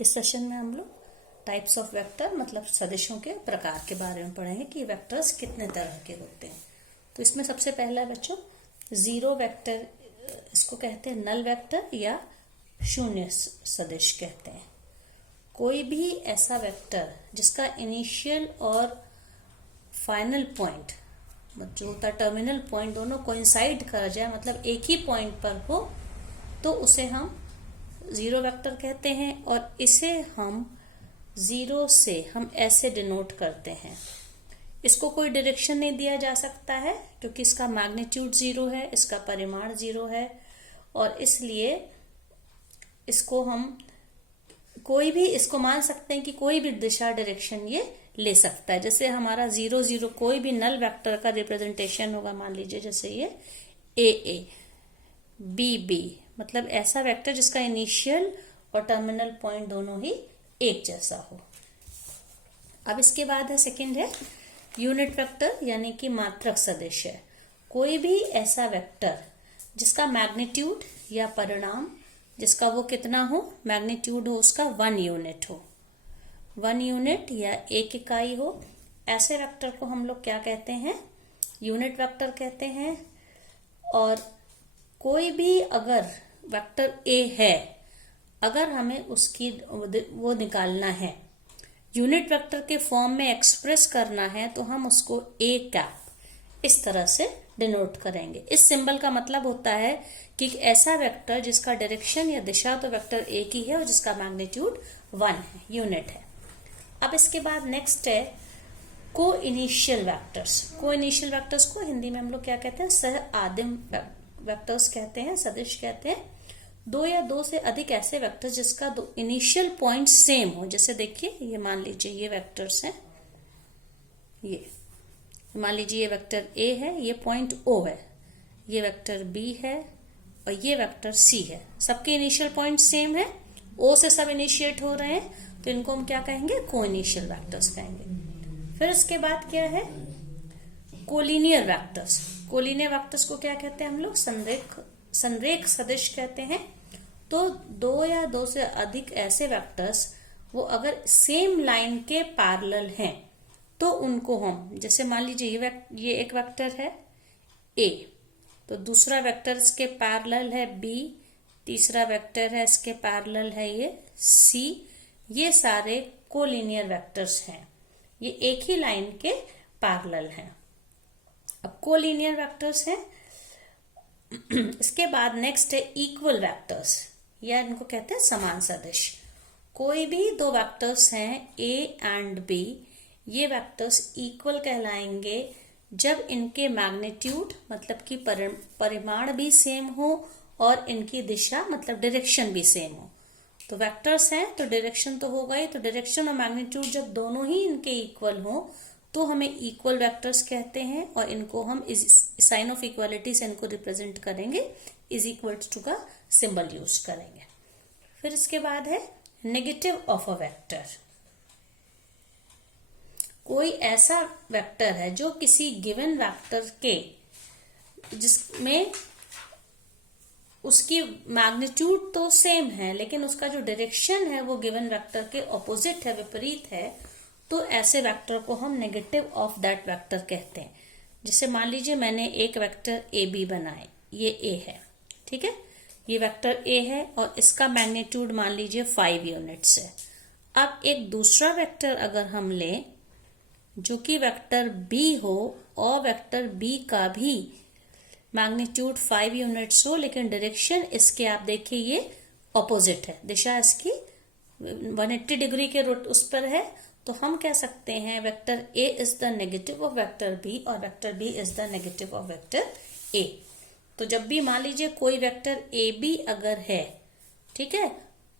इस सेशन में हम लोग टाइप्स ऑफ वेक्टर मतलब सदिशों के प्रकार के बारे में पढ़ेंगे कि वेक्टर्स कितने तरह के होते हैं। तो इसमें सबसे पहला बच्चों जीरो वेक्टर, इसको कहते हैं नल वेक्टर या शून्य सदिश कहते हैं। कोई भी ऐसा वेक्टर जिसका इनिशियल और फाइनल पॉइंट जो होता है टर्मिनल पॉइंट दोनों कोइंसाइड कर जाए, मतलब एक ही पॉइंट पर हो, तो उसे हम जीरो वेक्टर कहते हैं। और इसे हम जीरो से हम ऐसे डिनोट करते हैं। इसको कोई डायरेक्शन नहीं दिया जा सकता है क्योंकि इसका मैग्नीट्यूड जीरो है, इसका परिमाण जीरो है, और इसलिए इसको हम कोई भी इसको मान सकते हैं कि कोई भी दिशा डायरेक्शन ये ले सकता है। जैसे हमारा जीरो जीरो कोई भी नल वेक्टर का रिप्रेजेंटेशन होगा, मान लीजिए जैसे ये ए बी बी, मतलब ऐसा वेक्टर जिसका इनिशियल और टर्मिनल पॉइंट दोनों ही एक जैसा हो। अब इसके बाद है सेकंड है यूनिट वेक्टर यानी कि मात्रक सदिश है। कोई भी ऐसा वेक्टर जिसका मैग्नीट्यूड या परिमाण जिसका वो कितना हो, मैग्नीट्यूड हो उसका 1 यूनिट हो, 1 यूनिट या एक इकाई हो, ऐसे वेक्टर को हम लोग क्या कहते हैं, यूनिट वेक्टर कहते हैं। और कोई भी अगर वेक्टर ए है, अगर हमें उसकी वो निकालना है, यूनिट वेक्टर के फॉर्म में एक्सप्रेस करना है, तो हम उसको ए कैप इस तरह से डिनोट करेंगे। इस सिंबल का मतलब होता है कि ऐसा वेक्टर जिसका डायरेक्शन या दिशा तो वेक्टर एक ही है और जिसका मैग्नीट्यूड 1 है, यूनिट है। अब इसके बाद नेक्स्ट है को इनिशियल वेक्टर्स। को इनिशियल वेक्टर्स को हिंदी में हम लोग क्या कहते हैं, सह आदिम वेक्टर्स कहते हैं, सदिश कहते हैं। दो या दो से अधिक ऐसे वेक्टर्स जिसका दो इनिशियल पॉइंट सेम हो। जैसे देखिए ये मान लीजिए ये वेक्टर्स हैं, ये मान लीजिए ये वेक्टर ए है, ये पॉइंट ओ है, ये वेक्टर बी है और ये वेक्टर सी है। सबके इनिशियल पॉइंट सेम है, ओ से सब इनिशिएट हो रहे हैं, तो इनको हम क्या कहेंगे, को इनिशियल वेक्टर्स कहेंगे। फिर इसके बाद क्या है कोलिनियर वेक्टर्स। कोलिनियर वेक्टर्स को क्या कहते हैं हम लोग, संरेख सदिश कहते हैं। तो दो या दो से अधिक ऐसे वेक्टर्स वो अगर सेम लाइन के पैरेलल हैं तो उनको हम, जैसे मान लीजिए ये एक वेक्टर है ए, तो दूसरा वेक्टर इसके पैरेलल है बी, तीसरा वेक्टर है इसके पैरेलल है ये सी। ये सारे कोलिनियर वेक्टर्स हैं, ये एक ही लाइन के पैरेलल हैं। अब कोलिनियर वेक्टर्स हैं। इसके बाद नेक्स्ट है इक्वल वेक्टर्स या इनको कहते हैं समान सदिश। कोई भी दो वेक्टर्स हैं ए एंड बी, ये वेक्टर्स इक्वल कहलाएंगे जब इनके मैग्नीट्यूड मतलब कि परिमाण भी सेम हो और इनकी दिशा मतलब डायरेक्शन भी सेम हो। तो वेक्टर्स हैं तो डायरेक्शन तो होगा ही, तो डायरेक्शन और मैग्नीट्यूड जब दोनों ही इनके इक्वल हो तो हमें इक्वल वेक्टर्स कहते हैं। और इनको हम साइन ऑफ इक्वालिटी से इनको रिप्रेजेंट करेंगे, इज इक्वल्स टू का सिंबल यूज करेंगे। फिर इसके बाद है नेगेटिव ऑफ अ वेक्टर। कोई ऐसा वेक्टर है जो किसी गिवन वेक्टर के जिसमें उसकी मैग्नीट्यूड तो सेम है लेकिन उसका जो डायरेक्शन है वो गिवन वेक्टर के ऑपोजिट है, विपरीत है, तो ऐसे वेक्टर को हम नेगेटिव ऑफ दैट वेक्टर कहते हैं। जैसे मान लीजिए मैंने एक वेक्टर ए बी बनाए, ये ए है, ठीक है, ये वेक्टर ए है और इसका मैग्नीट्यूड मान लीजिए 5 यूनिट्स है। अब एक दूसरा वेक्टर अगर हम लें जो कि वेक्टर बी हो और वेक्टर बी का भी मैग्नीट्यूड 5 यूनिट्स हो लेकिन डायरेक्शन इसके आप देखिए ये ऑपोजिट है, दिशा इसकी 180 डिग्री के रूट उस पर है, तो हम कह सकते हैं vector A is the negative of vector B और vector B is the negative of vector A. तो जब भी मान लीजिए कोई वेक्टर ए बी अगर है, ठीक है,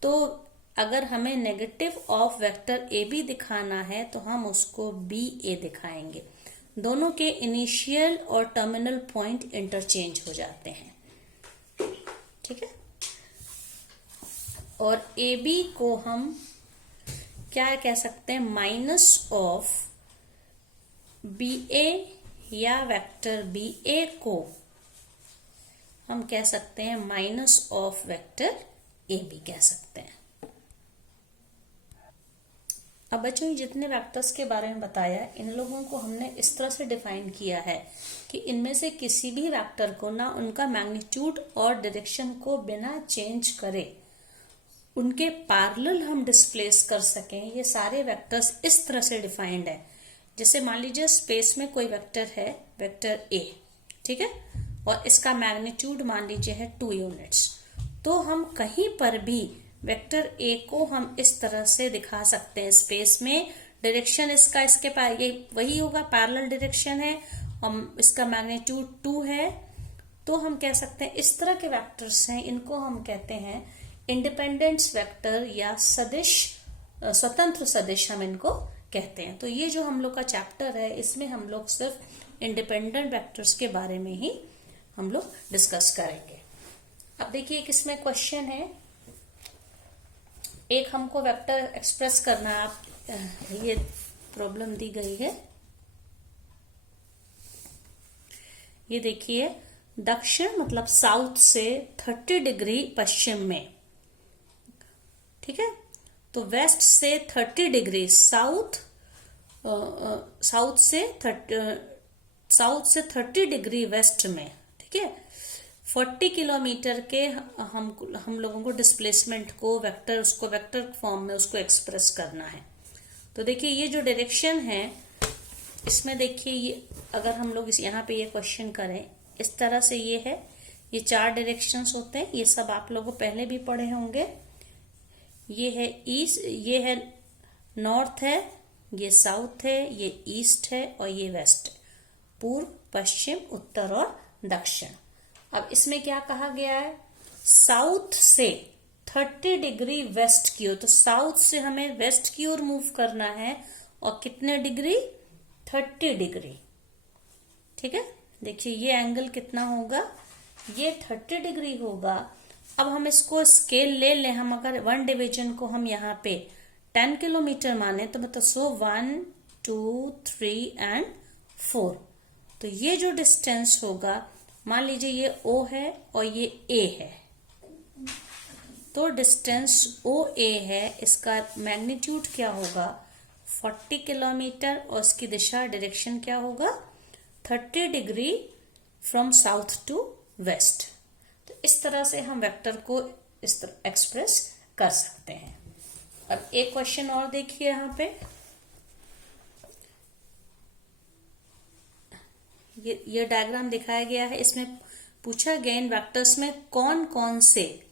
तो अगर हमें negative of vector A B दिखाना है तो हम उसको बी ए दिखाएंगे। दोनों के इनिशियल और टर्मिनल पॉइंट इंटरचेंज हो जाते हैं, ठीक है। और ए बी को हम क्या कह सकते हैं, माइनस ऑफ बी ए या वेक्टर बी ए को हम कह सकते हैं minus of vector A B कह सकते हैं। अब बच्चों ये जितने वेक्टर्स के बारे में बताया, इन लोगों को हमने इस तरह से डिफाइन किया है कि इनमें से किसी भी वेक्टर को ना उनका मैग्नीट्यूड और डायरेक्शन को बिना चेंज करे उनके पैरेलल हम डिस्प्लेस कर सकें। ये सारे वेक्टर्स इस तरह से डिफाइंड है। जैसे मान लीजिए स्पेस में कोई वेक्टर है, वेक्टर ए, ठीक है, और इसका मैग्नीट्यूड मान लीजिए है 2 यूनिट्स। तो हम कहीं पर भी वेक्टर ए को हम इस तरह से दिखा सकते हैं स्पेस में। डायरेक्शन इसका इसके पास ये वही होगा, पैरेलल डायरेक्शन है और इसका मैग्नीट्यूड 2 है। तो हम कह सकते हैं इस तरह के वेक्टर्स हैं, इनको हम कहते हैं इंडिपेंडेंस वेक्टर या सदिश, स्वतंत्र सदिश हम इनको कहते हैं। तो ये जो हम लोग का चैप्टर है, इसमें हम लोग सिर्फ इंडिपेंडेंट वेक्टर्स के बारे में ही हम लोग डिस्कस करेंगे। अब देखिए एक इसमें क्वेश्चन है, एक हमको वेक्टर एक्सप्रेस करना है। आप ये प्रॉब्लम दी गई है, ये देखिए दक्षिण मतलब साउथ से 30 डिग्री पश्चिम में, ठीक है, तो वेस्ट से 30 डिग्री साउथ से 30 डिग्री वेस्ट में, ठीक है, 40 किलोमीटर के हम लोगों को डिस्प्लेसमेंट को वेक्टर, उसको वेक्टर फॉर्म में उसको एक्सप्रेस करना है। तो देखिए ये जो डायरेक्शन है, इसमें देखिए ये अगर हम लोग इस यहाँ पे ये क्वेश्चन करें इस तरह से, ये है, ये 4 डायरेक्शंस होते हैं, ये सब आप लोगों पहले भी पढ़े होंगे। ये है ईस्ट, ये है नॉर्थ है, ये साउथ है, ये ईस्ट है और ये वेस्ट है, पूर्व, पश्चिम, उत्तर और दक्षिण। अब इसमें क्या कहा गया है, साउथ से 30 डिग्री वेस्ट की ओर, तो साउथ से हमें वेस्ट की ओर मूव करना है और कितने डिग्री, 30 डिग्री, ठीक है। देखिए ये एंगल कितना होगा, ये 30 डिग्री होगा। अब हम इसको स्केल ले लें, हम अगर 1 डिवीजन को हम यहाँ पे 10 किलोमीटर माने तो मतलब 1 2 3 एंड 4, तो ये जो डिस्टेंस होगा, मान लीजिए ये O है और ये A है, तो डिस्टेंस OA है, इसका मैग्नीट्यूड क्या होगा 40 किलोमीटर और इसकी दिशा डायरेक्शन क्या होगा 30 degree from south to west. तो इस तरह से हम वेक्टर को इस तरह एक्सप्रेस कर सकते हैं। अब एक क्वेश्चन और देखिए यहाँ पे, ये डायग्राम दिखाया गया है, इसमें पूछा गया इन वेक्टर्स में कौन कौन से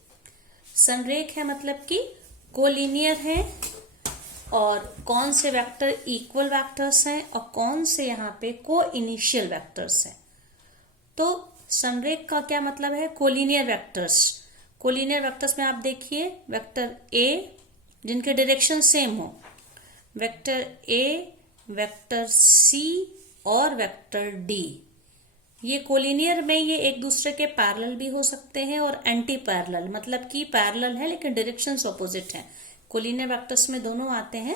संरेख है, मतलब कि कोलिनियर है, और कौन से वेक्टर इक्वल वेक्टर्स हैं और कौन से यहाँ पे को इनिशियल वेक्टर्स हैं। तो संरेख का क्या मतलब है, कोलिनियर वेक्टर्स। कोलिनियर वेक्टर्स में आप देखिए वेक्टर ए जिनके डायरेक्शन सेम हो, वेक्टर ए, वेक्टर सी और वेक्टर डी, ये कोलिनियर में ये एक दूसरे के पैरेलल भी हो सकते हैं और एंटी पैरेलल, मतलब कि पैरेलल है लेकिन डायरेक्शंस ऑपोजिट हैं। कोलिनियर वेक्टर्स में दोनों आते हैं।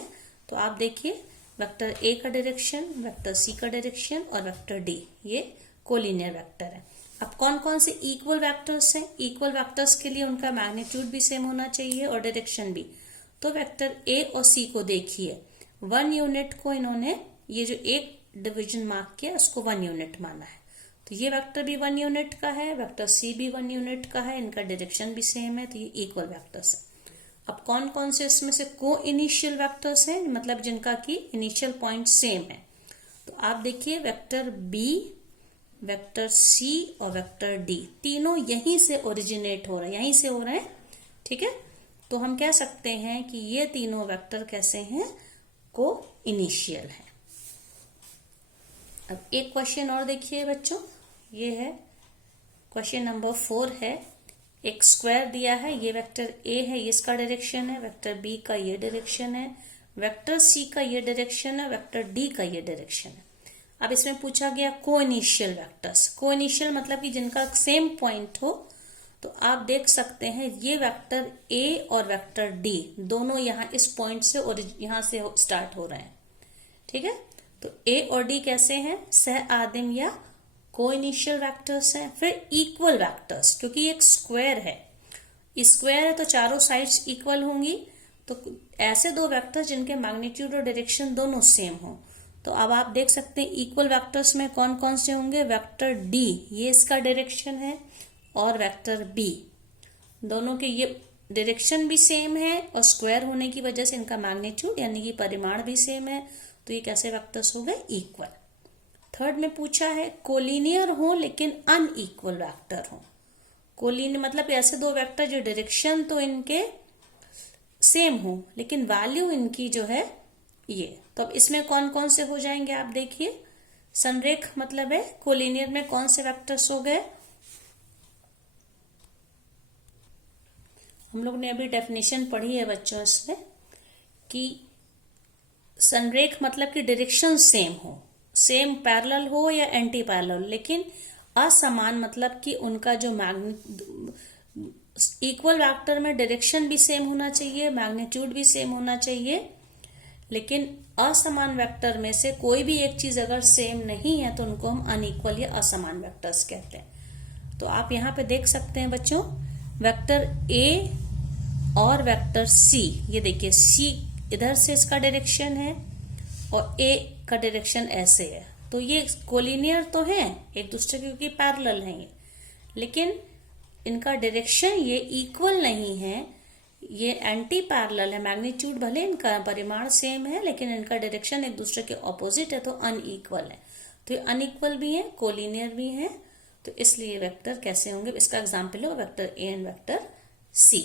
तो आप देखिए वेक्टर ए का डायरेक्शन, वेक्टर सी का डायरेक्शन और वेक्टर डी, ये कोलिनियर वेक्टर है। अब कौन कौन से इक्वल वेक्टर्स हैं, इक्वल वेक्टर्स के लिए उनका मैग्नीट्यूड भी सेम होना चाहिए और डायरेक्शन भी। तो वेक्टर ए और सी को देखिए, 1 यूनिट को इन्होंने ये जो एक डिवीजन मार्क किया उसको 1 यूनिट माना है, तो ये वेक्टर भी 1 यूनिट का है, वेक्टर सी भी 1 यूनिट का है, इनका डायरेक्शन भी सेम है, तो ये इक्वल वेक्टर्स है। अब कौन कौन से इसमें से को इनिशियल वेक्टर्स हैं, मतलब जिनका की इनिशियल पॉइंट सेम है। तो आप देखिए वेक्टर बी, वेक्टर सी और वेक्टर डी, तीनों यहीं से ओरिजिनेट हो रहे हैं, यहीं से हो रहे हैं, ठीक है। तो हम कह सकते हैं कि ये तीनों वेक्टर कैसे हैं, को इनिशियल है। अब एक क्वेश्चन और देखिए बच्चों, ये है क्वेश्चन नंबर 4 है। एक स्क्वायर दिया है, ये वेक्टर ए है, ये इसका डायरेक्शन है, वेक्टर बी का ये डायरेक्शन है, वेक्टर सी का ये डायरेक्शन है, वेक्टर डी का ये डायरेक्शन है। अब इसमें पूछा गया को इनिशियल वेक्टर्स। को इनिशियल मतलब कि जिनका सेम पॉइंट हो। तो आप देख सकते हैं ये वेक्टर ए और वेक्टर डी दोनों यहाँ इस पॉइंट से और यहाँ से स्टार्ट हो रहे हैं, ठीक है। तो ए और डी कैसे हैं, सह आदिम या को इनिशियल वेक्टर्स हैं। फिर इक्वल वेक्टर्स, क्योंकि एक स्क्वायर है, स्क्वायर है तो चारों साइड्स इक्वल होंगी, तो ऐसे दो वेक्टर्स जिनके मैग्नीट्यूड और डायरेक्शन दोनों सेम हो। तो अब आप देख सकते हैं इक्वल वेक्टर्स में कौन कौन से होंगे। वेक्टर डी, ये इसका डायरेक्शन है, और वेक्टर बी, दोनों के ये डायरेक्शन भी सेम है और स्क्वायर होने की वजह से इनका मैग्नीट्यूड यानी कि परिमाण भी सेम है। तो ये कैसे वेक्टर्स हो गए, इक्वल। थर्ड में पूछा है कोलिनियर हो लेकिन अनइक्वल वेक्टर हो। कोलिनियर मतलब ऐसे दो वेक्टर जो डायरेक्शन तो इनके सेम हो लेकिन वैल्यू इनकी जो है ये। तो अब इसमें कौन कौन से हो जाएंगे आप देखिए। संरेख मतलब है कोलिनियर में कौन से वेक्टर्स हो गए। हम लोग ने अभी डेफिनेशन पढ़ी है बच्चों इसमें कि संरेख मतलब कि डायरेक्शन सेम हो, सेम पैरेलल हो या एंटी पैरेलल, लेकिन असमान मतलब कि उनका जो इक्वल वेक्टर में डायरेक्शन भी सेम होना चाहिए, मैग्नीट्यूड भी सेम होना चाहिए, लेकिन असमान वेक्टर में से कोई भी एक चीज अगर सेम नहीं है तो उनको हम अनइक्वल या असमान वेक्टर्स कहते हैं। तो आप यहां पे देख सकते हैं बच्चों, वेक्टर ए और वेक्टर सी, ये देखिए सी इधर से इसका डायरेक्शन है और ए का डायरेक्शन ऐसे है, तो ये कोलिनियर तो है एक दूसरे के क्योंकि पैरेलल हैं ये, लेकिन इनका डायरेक्शन ये इक्वल नहीं है, ये एंटी पैरेलल है। मैग्नीट्यूड भले इनका परिमाण सेम है लेकिन इनका डायरेक्शन एक दूसरे के ऑपोजिट है, तो अनइक्वल है। तो ये अनइक्वल भी है, कोलिनियर भी है, तो इसलिए वेक्टर कैसे होंगे, इसका एग्जाम्पल है vector A and vector C.